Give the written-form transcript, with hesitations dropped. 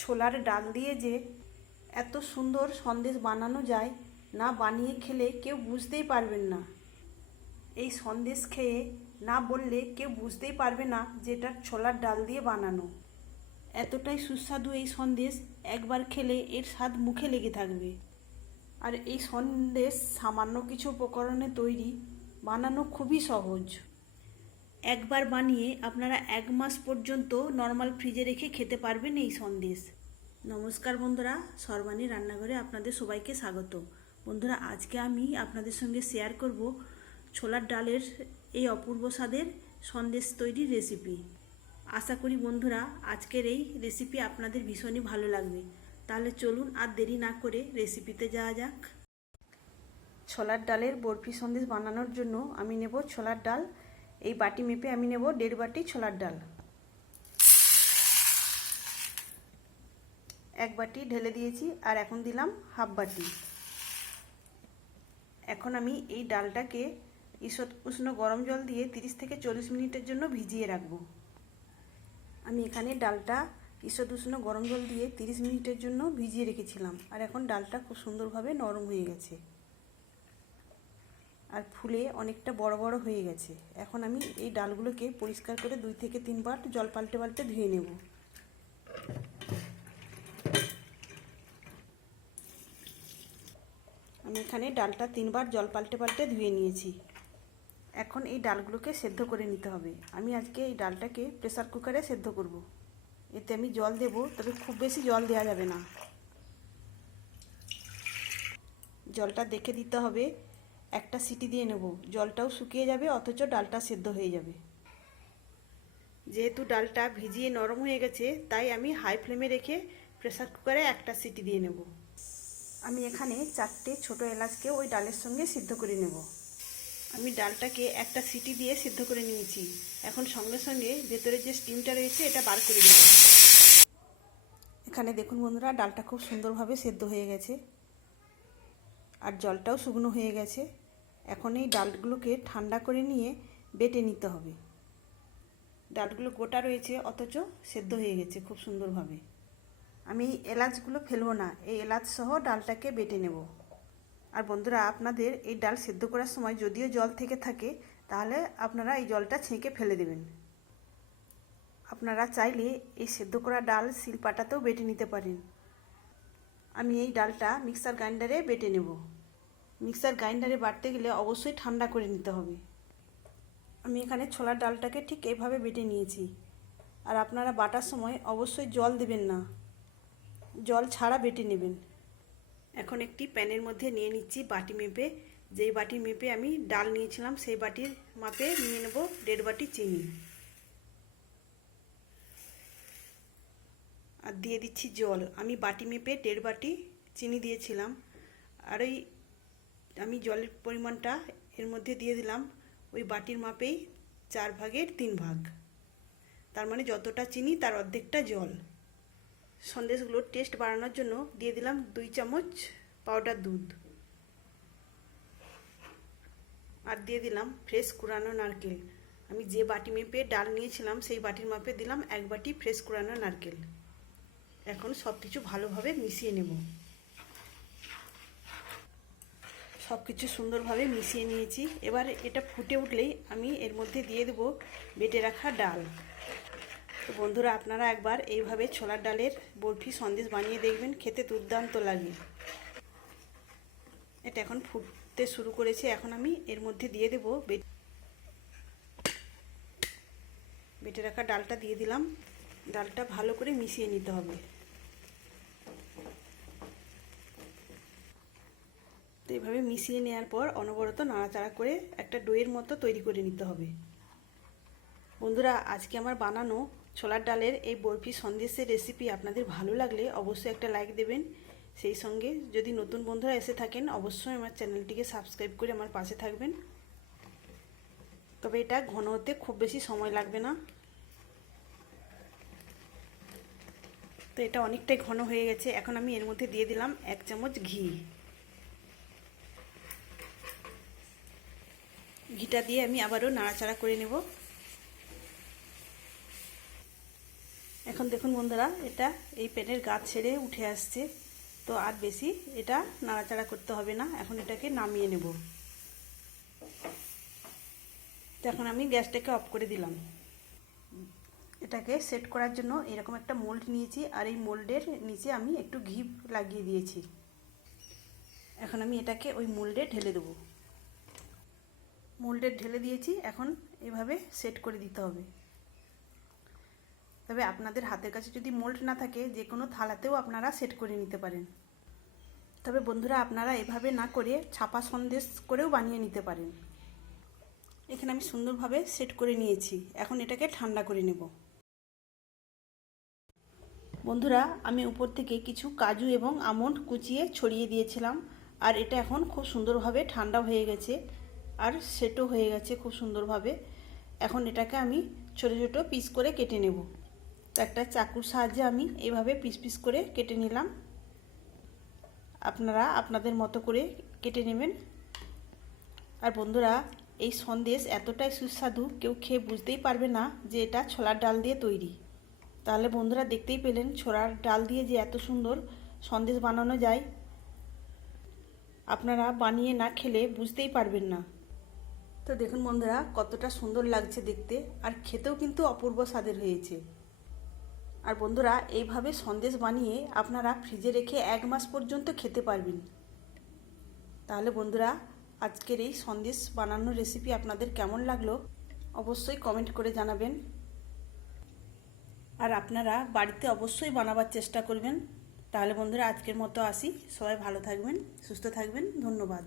ছোলার ডাল দিয়ে যে এত সুন্দর সন্দেশ বানানো যায়, না বানিয়ে খেলে কেউ বুঝতেই পারবেন না। এই সন্দেশ খেয়ে না বললে কেউ বুঝতেই পারবে না যে এটা ছোলার ডাল দিয়ে বানানো। এতটাই সুস্বাদু এই সন্দেশ, একবার খেলে এর স্বাদ মুখে লেগে থাকবে। আর এই সন্দেশ সামান্য কিছু উপকরণে তৈরি, বানানো খুবই সহজ। একবার বানিয়ে আপনারা 1 মাস পর্যন্ত নর্মাল ফ্রিজে রেখে খেতে পারবেন এই সন্দেশ। নমস্কার বন্ধুরা, সর্বাণী রান্নাঘরে আপনাদের সবাইকে স্বাগত। বন্ধুরা, আজকে আমি আপনাদের সঙ্গে শেয়ার করব ছোলার ডালের এই অপূর্ব স্বাদের সন্দেশ তৈরির রেসিপি। আশা করি বন্ধুরা আজকের এই রেসিপি আপনাদের ভীষণই ভালো লাগবে। তাহলে চলুন আর দেরি না করে রেসিপিতে যাওয়া যাক। ছোলার ডালের বরফি সন্দেশ বানানোর জন্য আমি নেব ছোলার ডাল। এই বাটি মেপে আমি নেব 1.5 বাটি ছোলার ডাল। 1 বাটি ঢেলে দিয়েছি, আর এখন দিলাম 1/2 বাটি। এখন আমি এই ডালটাকে ঈষৎ উষ্ণ গরম জল দিয়ে 30 থেকে 40 মিনিটের জন্য ভিজিয়ে রাখব। আমি এখানে ডালটা ঈষৎ উষ্ণ গরম জল দিয়ে 30 মিনিটের জন্য ভিজিয়ে রেখেছিলাম, আর এখন ডালটা খুব সুন্দরভাবে নরম হয়ে গেছে আর ফুলে অনেকটা বড় বড় হয়ে গেছে। এখন আমি এই ডালগুলোকে পরিষ্কার করে 2 থেকে 3 বার জল পাল্টে পাল্টে ধুয়ে নেব। আমি এখানে ডালটা 3 বার জল পাল্টে পাল্টে ধুয়ে নিয়েছি। এখন এই ডালগুলোকে সেদ্ধ করে নিতে হবে। আমি আজকে এই ডালটাকে প্রেসার কুকারে সেদ্ধ করব। এতে আমি জল দেব, তবে খুব বেশি জল দেওয়া যাবে না। জলটা দেখে দিতে হবে। একটা সিটি দিয়ে নেব, জলটাও শুকিয়ে যাবে অথচ ডালটা সেদ্ধ হয়ে যাবে। যেহেতু ডালটা ভিজিয়ে নরম হয়ে গেছে, তাই আমি হাই ফ্লেমে রেখে প্রেসার কুকারে একটা সিটি দিয়ে নেব। আমি এখানে 4টে ছোট এলাচকে ওই ডালের সঙ্গে সিদ্ধ করে নেব। আমি ডালটাকে একটা সিটি দিয়ে সিদ্ধ করে নিয়েছি। এখন সঙ্গে সঙ্গে ভেতরে যে স্টিমটা রয়েছে এটা বার করে দেব। এখানে দেখুন বন্ধুরা, ডালটা খুব সুন্দরভাবে সেদ্ধ হয়ে গেছে আর জলটাও শুকনো হয়ে গেছে। এখন এই ডালগুলোকে ঠান্ডা করে নিয়ে বেটে নিতে হবে। ডালগুলো গোটা রয়েছে অথচ সেদ্ধ হয়ে গেছে খুব সুন্দরভাবে। আমি এলাচগুলো ফেলবো না, এই এলাচ সহ ডালটাকে বেটে নেব। আর বন্ধুরা, আপনাদের এই ডাল সেদ্ধ করার সময় যদিও জল থেকে থাকে, তাহলে আপনারা এই জলটা ছেঁকে ফেলে দেবেন। আপনারা চাইলে এই সেদ্ধ করা ডাল শিলপাটাতেও বেটে নিতে পারেন। আমি এই ডালটা মিক্সার গ্রাইন্ডারে বেটে নেব। মিক্সার গ্রাইন্ডারে বাটতে গেলে অবশ্যই ঠান্ডা করে নিতে হবে। আমি এখানে ছোলার ডালটাকে ঠিক এইভাবে বেটে নিয়েছি। আর আপনারা বাটার সময় অবশ্যই জল দেবেন না, জল ছাড়া বেটে নেবেন। এখন একটি প্যানের মধ্যে নিয়ে নিচ্ছি বাটি মেপে। যেই বাটি মেপে আমি ডাল নিয়েছিলাম সেই বাটির মাপে নিয়ে নেব 1.5 বাটি চিনি। আর দিয়ে দিচ্ছি জল। আমি বাটি মেপে 1.5 বাটি চিনি দিয়েছিলাম, আর ওই আমি জলের পরিমাণটা এর মধ্যে দিয়ে দিলাম ওই বাটির মাপেই 4 ভাগের 3 ভাগ। তার মানে যতটা চিনি তার অর্ধেকটা জল। সন্দেশগুলোর টেস্ট বাড়ানোর জন্য দিয়ে দিলাম 2 চামচ পাউডার দুধ। আর দিয়ে দিলাম ফ্রেশ কুড়ানো নারকেল। আমি যে বাটি মেপে ডাল নিয়েছিলাম সেই বাটির মাপে দিলাম 1 বাটি ফ্রেশ কুড়ানো নারকেল। এখন সব কিছু ভালোভাবে মিশিয়ে নেব। সব কিছু সুন্দরভাবে মিশিয়ে নিয়েছি। এবার এটা ফুটে উঠলেই আমি এর মধ্যে দিয়ে দেব বেটে রাখা ডাল। তো বন্ধুরা, আপনারা একবার এইভাবে ছোলার ডালের বরফি সন্দেশ বানিয়ে দেখবেন, খেতে দুর্দান্ত লাগে। এটা এখন ফুটতে শুরু করেছে। এখন আমি এর মধ্যে দিয়ে দেব বেটে রাখা ডালটা দিয়ে দিলাম। ডালটা ভালো করে মিশিয়ে নিতে হবে। তো এইভাবে মিশিয়ে নেওয়ার পর অনবরত নাড়াচাড়া করে একটা ডোয়ের মতো তৈরি করে নিতে হবে। বন্ধুরা, আজকে আমার বানানো ছোলার ডালের এই বরফি সন্দেশের রেসিপি আপনাদের ভালো লাগলে অবশ্যই একটা লাইক দেবেন। সেই সঙ্গে যদি নতুন বন্ধুরা এসে থাকেন, অবশ্যই আমার চ্যানেলটিকে সাবস্ক্রাইব করে আমার পাশে থাকবেন। তবে এটা ঘন হতে খুব বেশি সময় লাগবে না। তো এটা অনেকটাই ঘন হয়ে গেছে। এখন আমি এর মধ্যে দিয়ে দিলাম 1 চামচ ঘি। ঘিটা দিয়ে আমি আবারও নাড়াচাড়া করে নেব। এখন এখন দেখুন বন্ধুরা, এটা এই প্যানের গা ছেড়ে উঠে আসছে। তো আর বেশি এটা নাড়াচাড়া করতে হবে না, এখন এটাকে নামিয়ে নেব। তো এখন আমি গ্যাসটাকে অফ করে দিলাম। এটাকে সেট করার জন্য এরকম একটা মোল্ড নিয়েছি, আর এই মোল্ডের নিচে আমি একটু ঘি লাগিয়ে দিয়েছি। এখন আমি এটাকে ওই মোল্ডে ঢেলে দেবো। মোল্ডে ঢেলে দিয়েছি, এখন এভাবে সেট করে দিতে হবে। তবে আপনাদের হাতের কাছে যদি মোল্ড না থাকে, যে কোনো থালাতেও আপনারা সেট করে নিতে পারেন। তবে বন্ধুরা, আপনারা এভাবে না করে ছাপা সন্দেশ করেও বানিয়ে নিতে পারেন। এখানে আমি সুন্দরভাবে সেট করে নিয়েছি, এখন এটাকে ঠান্ডা করে নেব। বন্ধুরা, আমি উপর থেকে কিছু কাজু এবং আমন্ড কুচিয়ে ছড়িয়ে দিয়েছিলাম, আর এটা এখন খুব সুন্দরভাবে ঠান্ডা হয়ে গেছে, আর সেটও হয়ে গেছে খুব সুন্দরভাবে। এখন এটাকে আমি ছোট ছোট পিস করে কেটে নেব। তো একটা চাকুর সাহায্যে আমি এভাবে পিস পিস করে কেটে নিলাম। আপনারা আপনাদের মতো করে কেটে নেবেন। আর বন্ধুরা, এই সন্দেশ এতটাই সুস্বাদু, কেউ খেয়ে বুঝতেই পারবে না যে এটা ছোলার ডাল দিয়ে তৈরি। তাহলে বন্ধুরা, দেখতেই পেলেন ছোলার ডাল দিয়ে যে এত সুন্দর সন্দেশ বানানো যায়, আপনারা বানিয়ে না খেলে বুঝতেই পারবেন না। তো দেখুন বন্ধুরা, কতটা সুন্দর লাগছে দেখতে, আর খেতেও কিন্তু অপূর্ব স্বাদের হয়েছে। আর বন্ধুরা, এইভাবে সন্দেশ বানিয়ে আপনারা ফ্রিজে রেখে 1 মাস পর্যন্ত খেতে পারবেন। তাহলে বন্ধুরা, আজকের এই সন্দেশ বানানোর রেসিপি আপনাদের কেমন লাগলো অবশ্যই কমেন্ট করে জানাবেন। আর আপনারা বাড়িতে অবশ্যই বানাবার চেষ্টা করবেন। তাহলে বন্ধুরা, আজকের মতো আসি। সবাই ভালো থাকবেন, সুস্থ থাকবেন। ধন্যবাদ।